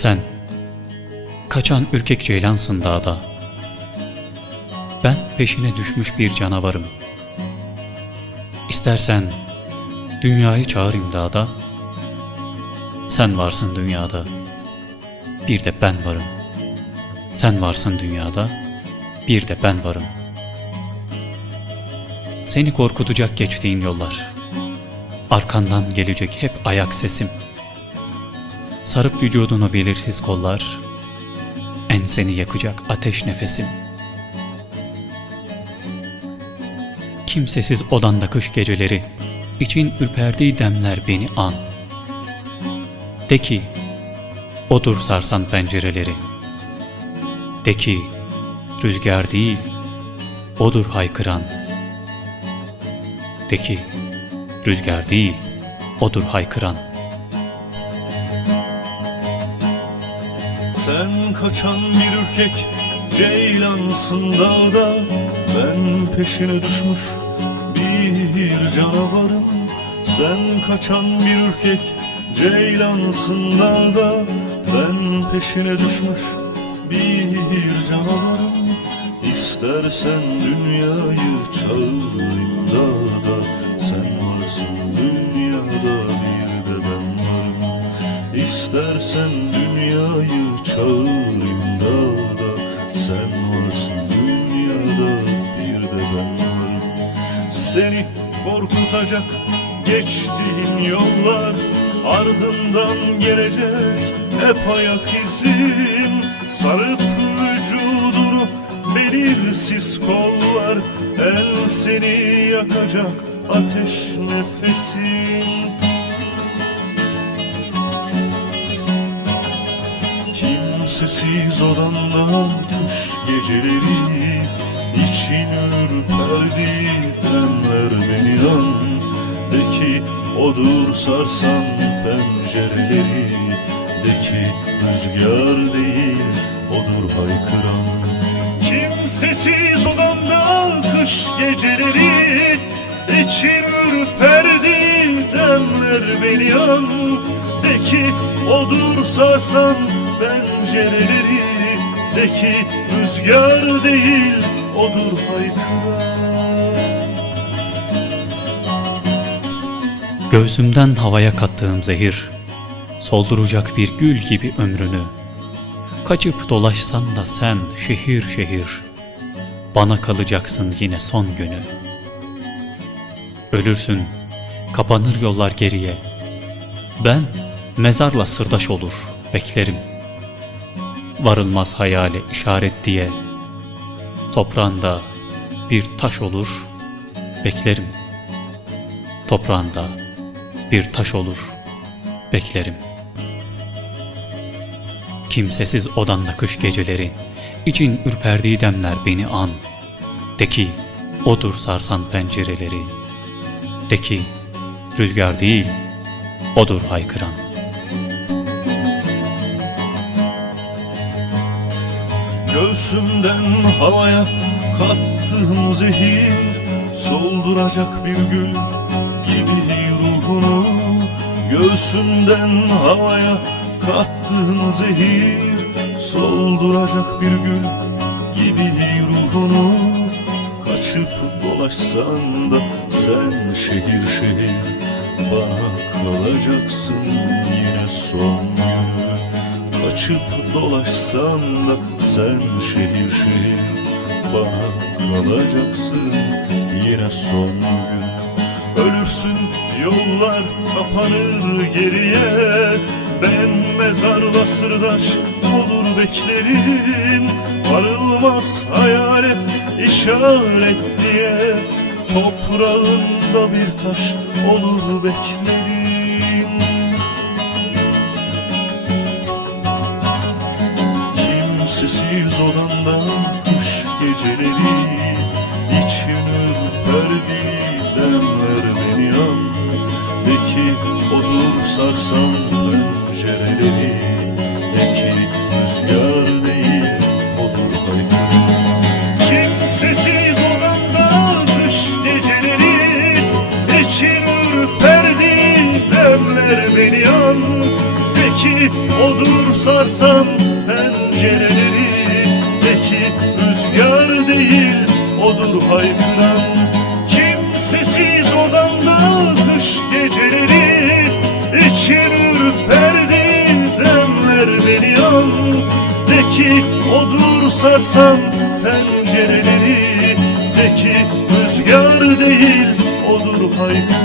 Sen, kaçan ürkek ceylansın dağda. Ben peşine düşmüş bir canavarım. İstersen dünyayı çağır imdada. Sen varsın dünyada, bir de ben varım. Sen varsın dünyada, bir de ben varım. Seni korkutacak geçtiğin yollar. Arkandan gelecek hep ayak sesim. Sarıp vücudunu belirsiz kollar, enseni yakacak ateş nefesim. Kimsesiz odanda kış geceleri, için ürperdiği demler beni an. De ki, odur sarsan pencereleri. De ki, rüzgar değil, odur haykıran. De ki, rüzgar değil, odur haykıran. Sen kaçan bir ürkek ceylansın dağda Ben peşine düşmüş bir canavarım. Sen kaçan bir ürkek ceylansın dağda Ben peşine düşmüş bir canavarım. İstersen dünyayı çağırayım dağda İstersen dünyayı çağırayım dağda. Sen varsın dünyada bir de ben varım. Seni korkutacak geçtiğin yollar Ardından gelecek hep ayak izin. Sarıp vücudunu belirsiz kollar El seni yakacak ateş nefesin Odanda kış geceleri için ürperdi demler beni an De ki odur sarsan pencereleri. De ki rüzgar değil odur haykıran. Kimsesiz odanda kış geceleri için ürperdi demler beni an De ki odur sarsan pencereleri De ki rüzgar değil odur haykıran Göğsümden havaya kattığım zehir, solduracak bir gül gibi ömrünü. Kaçıp dolaşsan da sen şehir şehir, bana kalacaksın yine son günü. Ölürsün, kapanır yollar geriye. Ben mezarla sırdaş olur, beklerim. Varılmaz hayale işaret diye, toprağında bir taş olur, beklerim. Toprağında bir taş olur, beklerim. Kimsesiz odanda kış geceleri, için ürperdiği demler beni an. De ki, odur sarsan pencereleri. De ki, rüzgar değil, odur haykıran. Göğsümden havaya kattığım zehir Solduracak bir gül gibi ruhunu Göğsümden havaya kattığım zehir Solduracak bir gül gibi ruhunu Kaçıp dolaşsan da sen şehir şehir Bana kalacaksın yine son günü Kaçıp dolaşsan da sen şehir şehir Bana kalacaksın yine son gün. Ölürsün yollar kapanır geriye. Ben mezarla sırdaş olur beklerim Varılmaz hayale işaret diye. Toprağında bir taş olur beklerim Kimsesiz odanda kış geceleri için ürperdi demler beni an. De ki odur sarsan pencereleri De ki rüzgar değil odur haykırım Kimsesiz odanda kış geceleri için ürperdi demler beni an? De ki odur sarsan pencereleri haykıran Kimsesiz odamda kış geceleri İçim ürperdi demler beni De ki odur sarsan pencereleri De ki rüzgar değil odur haykıran